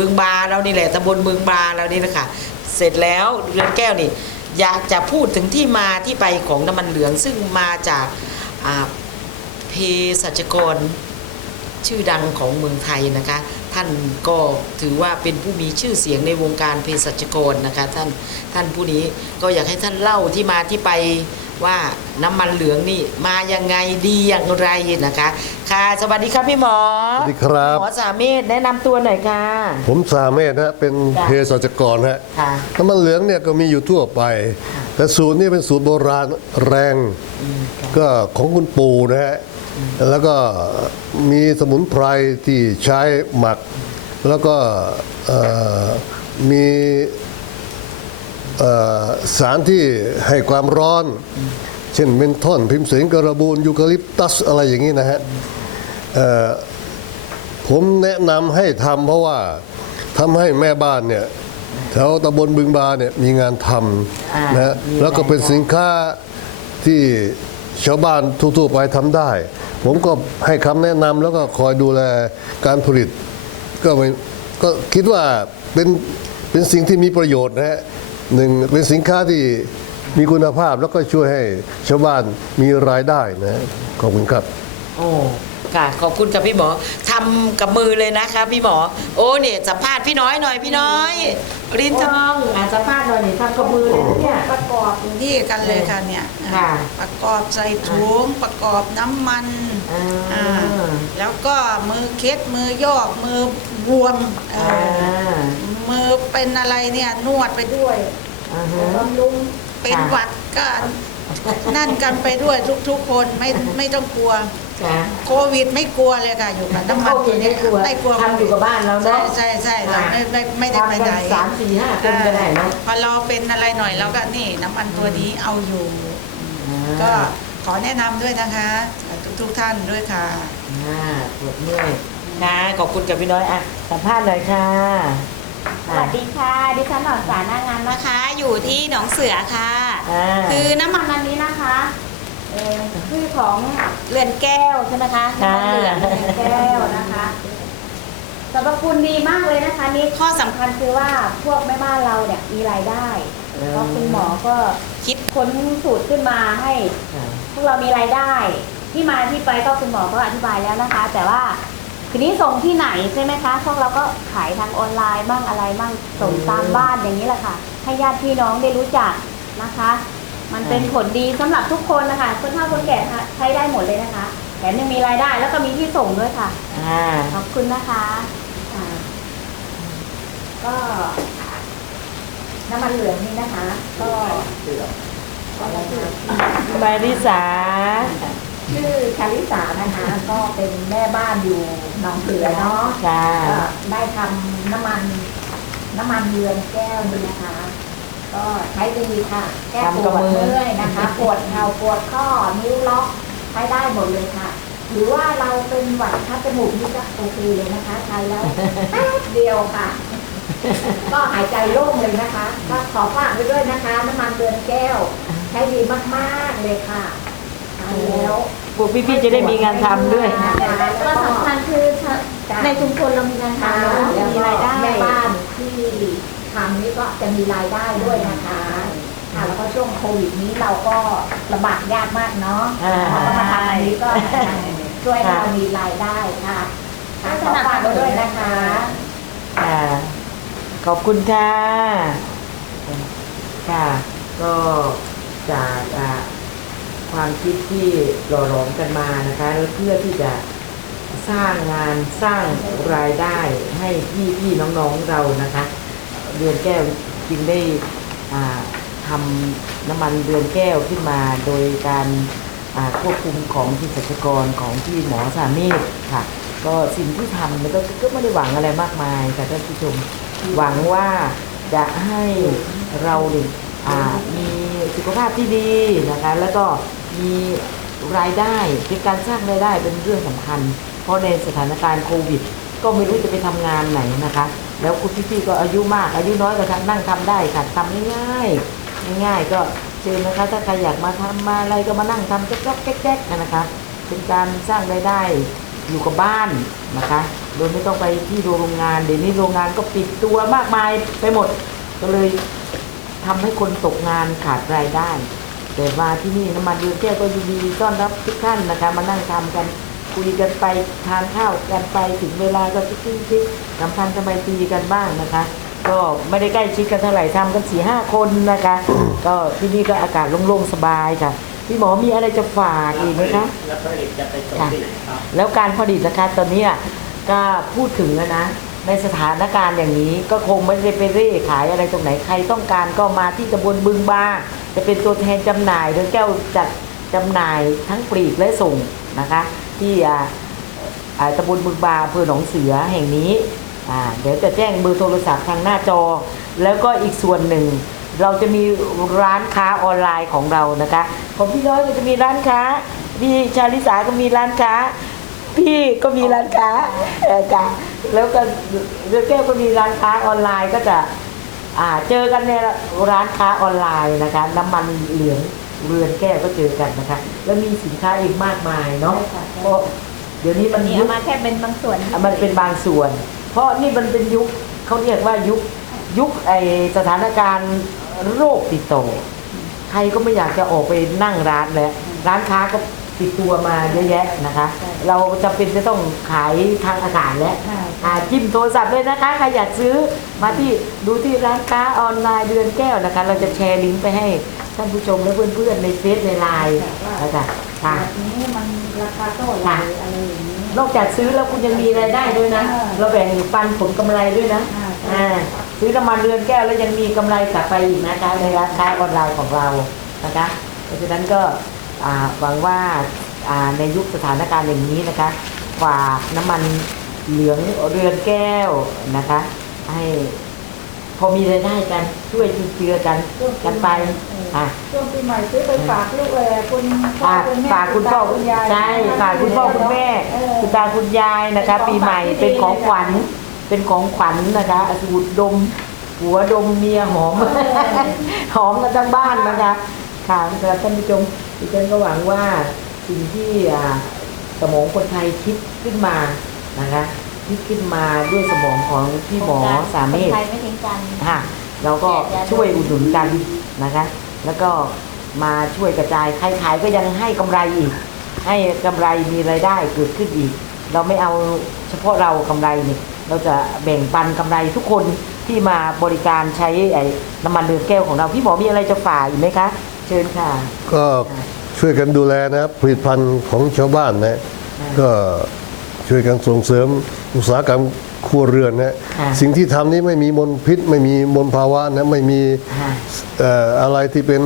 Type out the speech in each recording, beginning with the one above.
บึงบาเรานี่แหละตำบลบึงบาเรานี่นะคะเสร็จแล้วเรือนแก้วนี่อยากจะพูดถึงที่มาที่ไปของน้ำมันเหลืองซึ่งมาจากเภสัชกรชื่อดังของเมืองไทยนะคะ ท่านก็ถือว่าเป็นผู้มีชื่อเสียงในวงการเภสัชกรนะคะท่านท่านผู้นี้ก็อยากให้ท่านเล่าที่มาที่ไป ว่าน้ำมันเหลืองนี่มายังไงดีอย่างไรนะคะ ค่ะ สวัสดีครับพี่หมอสวัสดีครับ หมอสามเมธแนะนำตัวหน่อยค่ะ ผมสามเมธนะเป็นจ้ะเภสัชกรฮะค่ะน้ำมันเหลืองเนี่ยก็มีอยู่ทั่วไป แต่สูตรนี้เป็นสูตรโบราณแรง ก็ของคุณปู่นะฮะแล้วก็มีสมุนไพรที่ใช้หมัก แล้วก็เอ่อมีเอ่อ สารที่ให้ความร้อน เช่นเมนทอนพิมพ์เสนกระบูลยูคาลิปตัสอะไรอย่างนี้นะฮะเอ่อผมแนะนำให้ทำเพราะว่าทำให้แม่บ้านเนี่ยแถวตำบลบึงบาเนี่ยมีงานทอ่าำนะฮะมีแล้วก็เป็นรายได้สินค้าที่ชาวบ้านทั่วๆไปทำได้ ผมก็ให้คำแนะนำแล้วก็คอยดูแลการผลิต ก็ไม่ก็คิดว่าเป็นเป็นสิ่งที่มีประโยชน์นะฮะ หนึ่งเป็นสินค้าที่มีคุณภาพแล้วก็ช่วยให้ชาวบ้านมีรายได้นะฮะขอบคุณครับ โอ้ค่ะ ขอบคุณกับพี่หมอทำกับมือเลยนะคะพี่หมอ โอ้เนี่ยสัมภาษณ์พี่น้อยหน่อยพี่น้อยรินทองอะสัมภาษณ์หน่อยนี่ทำกับมือเลยนะเนี่ย ประกอบอย่างที่กันเลยค่ะเนี่ยค่ะ ประกอบใส่ถุงประกอบน้ำมันอ่า อ่าแล้วก็มือเคล็ดมือยอกมือบวมเอ่อ่าอมือ เป็นอะไรเนี่ยนวดไปด้วยอ่าฮะ บำรุงเป็นค่ะหวัดก็นั่นกันไปด้วยทุกๆคนไม่ไม่ต้องกลัวค่ะโควิดไม่กลัวเลยค่ะอยู่กับน้ำมันโควิดไม่กลัวไม่กลัวทำอยู่กับบ้านเราเนอะ ใช่ใช่ใช่เราไม่ไม่ไม่ได้ไปไหนทำกันสามสี่ห้าคนก็ได้เนอะพอเราเป็นอะไรหน่อยเราก็นี่น้ำมันตัวนี้เอาอยู่ ก็ขอแนะนำด้วยนะคะ ทุกทุกๆท่านด้วยค่ะ อ่าปวดเมื่อยนะขอบคุณกับพี่น้อยอะสัมภาษณ์หน่อยค่ะ สวัสดีค่ะ ดิฉันหนอนสาหน้างานนะคะ อยู่ที่หนองเสือค่ะ อ่าคือน้ำมันอันนี้นะคะเอ่อคือของเรือนแก้วใช่ไหมคะน้ำมันเหลืองเรือนแก้วนะคะสรรพคุณดีมากเลยนะคะนี่ข้อสำคัญคือว่าพวกแม่บ้านเราเนี่ยมีรายได้อืมเพราะคุณหมอก็คิดค้นสูตรขึ้นมาให้ค่ะพวกเรามีรายได้ที่มาที่ไปก็คุณหมอก็อธิบายแล้วนะคะ แต่ว่า ทีนี้ส่งที่ไหนใช่ไหมคะพวกเราก็ขายทางออนไลน์บ้างอะไรบ้างส่งตามบ้านอย่างนี้แหละค่ะ ให้ญาติพี่น้องได้รู้จักนะคะ มันเป็นผลดีสำหรับทุกคนนะคะคนเฒ่าคนแก่ค่ะใช้ได้หมดเลยนะคะแถมยังมีรายได้แล้วก็มีที่ส่งด้วยค่ะอ่าขอบคุณนะคะอ่าก็น้ำมันเหลืองนี่นะคะ ก็อะไรคะใบริสา ชื่อชาลิสานะคะ ก็เป็นแม่บ้านอยู่หนองเสือเนาะค่ะก็ได้ทำน้ำมันน้ำมันเรือนแก้วนี่นะคะ ก็ใช้ดีค่ะ แก้ปวดเมื่อยนะคะ ปวดเข่าปวดข้อนิ้วล็อกใช้ได้หมดเลยค่ะ หรือว่าเราเป็นหวัดคัดจมูกนี่ก็โอเคเลยนะคะใช้แล้วแป๊บเดียวค่ะ ก็หายใจโล่งเลยนะคะ ก็ขอฝากไปด้วยนะคะ น้ำมันเรือนแก้ว ใช้ดีมากๆเลยค่ะใช้แล้วพ วกพี่ๆจะได้มีงานทำด้วย ก็สำคัญคือในชุมชนเรามีงานทำแล้วมีรายได้แม่บ้านที่ทำนี่ก็จะมีรายได้ด้วยนะคะค่ะแล้วก็ช่วงโควิดนี้เราก็ระบาดยากมากเนาะอ่า เราก็มาทำอันนี้ก็ช่วยให้เรามีรายได้ค่ะค่ะขอฝากไว้ด้วยนะคะ ค่ะขอบคุณค่ะ ค่ะ ก็จากอ่า ความคิดที่หล่อหลอมกันมานะคะแล้วเพื่อที่จะสร้างงานสร้างรายได้ให้พี่พี่น้องๆเรานะคะเรือนแก้วจึงได้ทำน้ำมันเรือนแก้วขึ้นมาโดยการควบคุมของที่สัชกรของที่หมอสามีค่ะ ก็สิ่งที่ทำมันก็ก็ไม่ได้หวังอะไรมากมายค่ะท่านผู้ชมหวังว่าจะให้เราเนี่ยอ่ามีสุขภาพที่ดีนะคะ แล้วก็ มีรายได้เป็นการสร้างรายได้เป็นเรื่องสำคัญ เพราะในสถานการณ์โควิด ก็ไม่รู้จะไปทำงานไหนนะคะ แล้วคุณพี่ๆก็อายุมาก อายุน้อยก็ทำนั่งทำได้ค่ะทำง่ายๆง่ายๆก็เชิญนะคะ ถ้าใครอยากมาทำมาอะไรก็มานั่งทำจ๊กๆแจ๊กๆนะคะ เป็นการสร้างรายได้อยู่กับบ้านนะคะ โดยไม่ต้องไปที่โรงงาน เดี๋ยวนี้โรงงานก็ปิดตัวมากมายไปหมด ก็เลยทำให้คนตกงานขาดรายได้ แต่มาที่นี่น้ำมันเรือนแก้วก็ยินดีต้อนรับทุกท่านนะคะ มานั่งทำกันคุยกันไปทานข้าวกันไปถึงเวลาก็คิดคิดสัมพันธ์สบายตีกันบ้างนะคะ ก็ไม่ได้ใกล้ชิดกันเท่าไหร่ทำกันสี่ห้าคนนะคะ ก็ที่นี่ก็อากาศโล่งๆสบายค่ะพี่หมอมีอะไรจะฝากอีกไหมคะแล้วผลิตจะไปส่งที่ไหนครับแล้วการผลิตนะคะตอนนี้ก็พูดถึงแล้วนะในสถานการณ์อย่างนี้ก็คงไม่ได้ไปเร่ขายอะไรตรงไหนใครต้องการก็มาที่ตำบลบึงบา จะเป็นตัวแทนจำหน่ายเดือแก้วจัดจำหน่ายทั้งปลีกและส่งนะคะ ที่อ่าอ่าตำบลบึงบาอำเภอหนองเสือแห่งนี้อ่าเดี๋ยวจะแจ้งเบอร์โทรศัพท์ทางหน้าจอ แล้วก็อีกส่วนหนึ่ง เราจะมีร้านค้าออนไลน์ของเรานะคะของพี่น้อยก็จะมีร้านค้าพี่ชาลิสาก็มีร้านค้า พี่ก็มีร้านค้าเออจ้ะแล้วก็เรือแก้วก็มีร้านค้าออนไลน์ก็จะ เจอกันในร้านค้าออนไลน์นะคะน้ำมันเหลืองเรือนแก้วก็เจอกันนะคะ แล้วมีสินค้าอีกมากมายเนาะเพราะเดี๋ยวนี้มันนี่ยุเอาคมาแค่เป็นบางส่วนอะมันเป็นบางส่วน เพราะนี่มันเป็นยุคเขาเรียกว่ายุคยุคไอสถานการณ์โรคติดต่อใครก็ไม่อยากจะออกไปนั่งร้านแล้วร้านค้าก็ ติดตัวมาเยอะแยะนะคะ เราจำเป็นจะต้องขายทางอากาศแล้วอ่าจิ้มโทรศัพท์เลยนะคะใครอยากซื้อมาที่ดูที่ร้านค้าออนไลน์เดือนแก้วนะคะ เราจะแชร์ลิงก์ไปให้ท่านผู้ชมและเพื่อนๆในเฟซในไลน์นะคะค่ะแบบนี้มันราคาเท่าไหร่อะไรอย่างนี้นอกจากซื้อแล้วคุณยังมีรายได้ด้วยนะอ่าเราแบ่งปันผลกำไรด้วยนะอ่าอ่าซื้อน้ำมันเรือนแก้วแล้วยังมีกำไรกลับไปอีกนะคะ ในร้านค้าออนไลน์ของเรานะคะ เพราะฉะนั้นก็อ่า หวังว่าอ่าในยุคสถานการณ์อย่างนี้นะคะฝากน้ำมันเหลืองเรือนแก้วนะคะ ให้พอมีรายได้กันช่วยจุนเจือกันกันไปอะช่วงปีใหม่ซื้อไปฝากลูกเลยคุณพ่อฝากคุณแม่ฝากคุณพ่อคุณยายใช่ฝากคุณพ่อคุณแม่เออคุณตาคุณยายนะคะ ปีใหม่เป็นของขวัญเป็นของขวัญนะคะสูตรดม หัวดมเมียหอมหอมกันทั้งบ้านนะคะค่ะสำหรับท่านผู้ชม ดิฉันก็หวังว่าสิ่งที่อ่าสมองคนไทยคิดขึ้นมานะคะคิดขึ้นมาด้วยสมองของพี่หมอสามเมคนธไทยไม่ทิ้งกันค่ะเราก็ช่วยอุดหนุนกันนะคะ แล้วก็มาช่วยกระจายใครขายก็ยังให้กำไรอีก ให้กำไรมีรายได้เกิดขึ้นอีก เราไม่เอาเฉพาะเรากำไรนี่เราจะแบ่งปันกำไรทุกคนที่มาบริการใช้ไอ้น้ำมันเดือนแก้วของเราพี่หมอมีอะไรจะฝากอีกไหมคะ เชิญค่ะ ก็ช่วยกันดูแลนะครับผลิตภัณฑ์ของชาวบ้านนะก็ช่วยกันส่งเสริมอุตสาหกรรมครัวเรือนนะค่ะสิ่งที่ทำนี้ไม่มีมลพิษ ไม่มีมลภาวะนะไม่มีค่ะเอ่ออะไรที่เป็น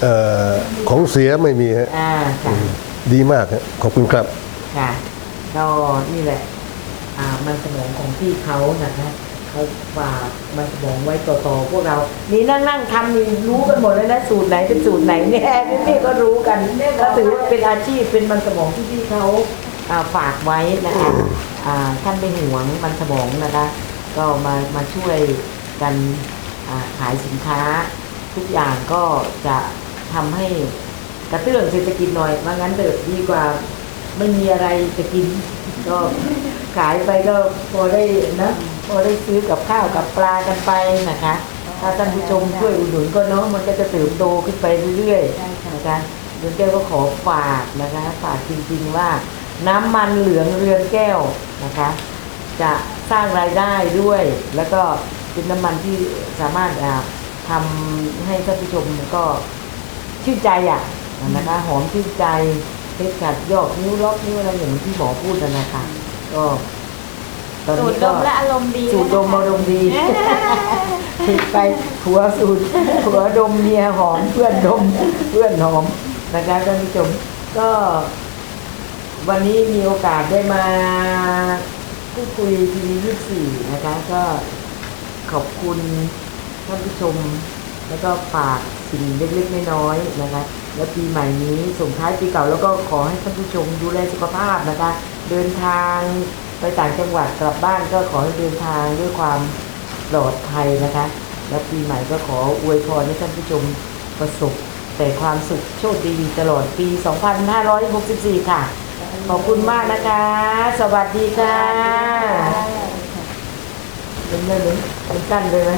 เอ่อของเสียไม่มีฮะอ่าค่ะดีมากฮะขอบคุณครับค่ะก็นี่แหละอ่ามันสมองของพี่เขานะคะ เขาฝากมันสมองไว้ต่อๆพวกเรา นี่นั่งนั่งทำนี่รู้กันหมดเลยนะสูตรไหนเป็นสูตรไหนเนี่ยพี่ๆก็รู้กันก็ถือว่าเป็นอาชีพเป็นมันสมองที่พี่เขาอ่าฝากไว้นะคะอ่าท่านไม่ห่วงมันสมองนะคะ ก็มามาช่วยกันอ่าขายสินค้า ทุกอย่างก็จะทำให้กระเตื้องเศรษฐกิจหน่อยว่างั้นเถอะดีกว่าไม่มีอะไรจะกิน ก็ขายไปก็พอได้นะ พอได้ซื้อกับข้าวกับปลากันไปนะคะ ถ้าท่านผู้ชมช่วยอุดหนุนก็เนาะมันก็จะเติบโตขึ้นไปเรื่อยๆนะคะเรือนแก้วก็ขอฝากนะคะฝากจริงๆว่า น้ำมันเหลืองเรือนแก้วนะคะ จะสร้างรายได้ด้วย แล้วก็เป็นน้ำมันที่สามารถอ่าทำให้ท่านผู้ชมก็ชื่นใจอะนะคะหอมชื่นใจเพชรกัดยอกนิ้วล็อกนิ้วอะไรอย่างที่หมอพูดนะนะคะ ก็ ตอนสูนี้ตรดก็มและอารมณ์ดีสูตรดมอารมณ์ดีผิดไปผัวสูตรผัวดมเมียหอมเพื่อนดมเพื่อนหอมนะคะท่านผู้ชมก็ วันนี้มีโอกาสได้มาพูดคุยทีวียี่สี่นะคะ ก็ขอบคุณท่านผู้ชม แล้วก็ฝากสิ่งเล็กๆน้อยๆนะคะ แล้วปีใหม่นี้ส่งท้ายปีเก่าแล้วก็ขอให้ท่านผู้ชมดูแลสุขภาพนะคะ เดินทาง ไปต่างจังหวัดกลับบ้านก็ขอให้เดินทางด้วยความปลอดภัยนะคะ แล้วปีใหม่ก็ขออวยพรให้ท่านผู้ชมประสบแต่ความสุขโชคดีตลอดปี 2564 ค่ะ ขอบคุณมากนะคะ สวัสดีค่ะเป็นได้ไหมเป็นกั้นเลยไหม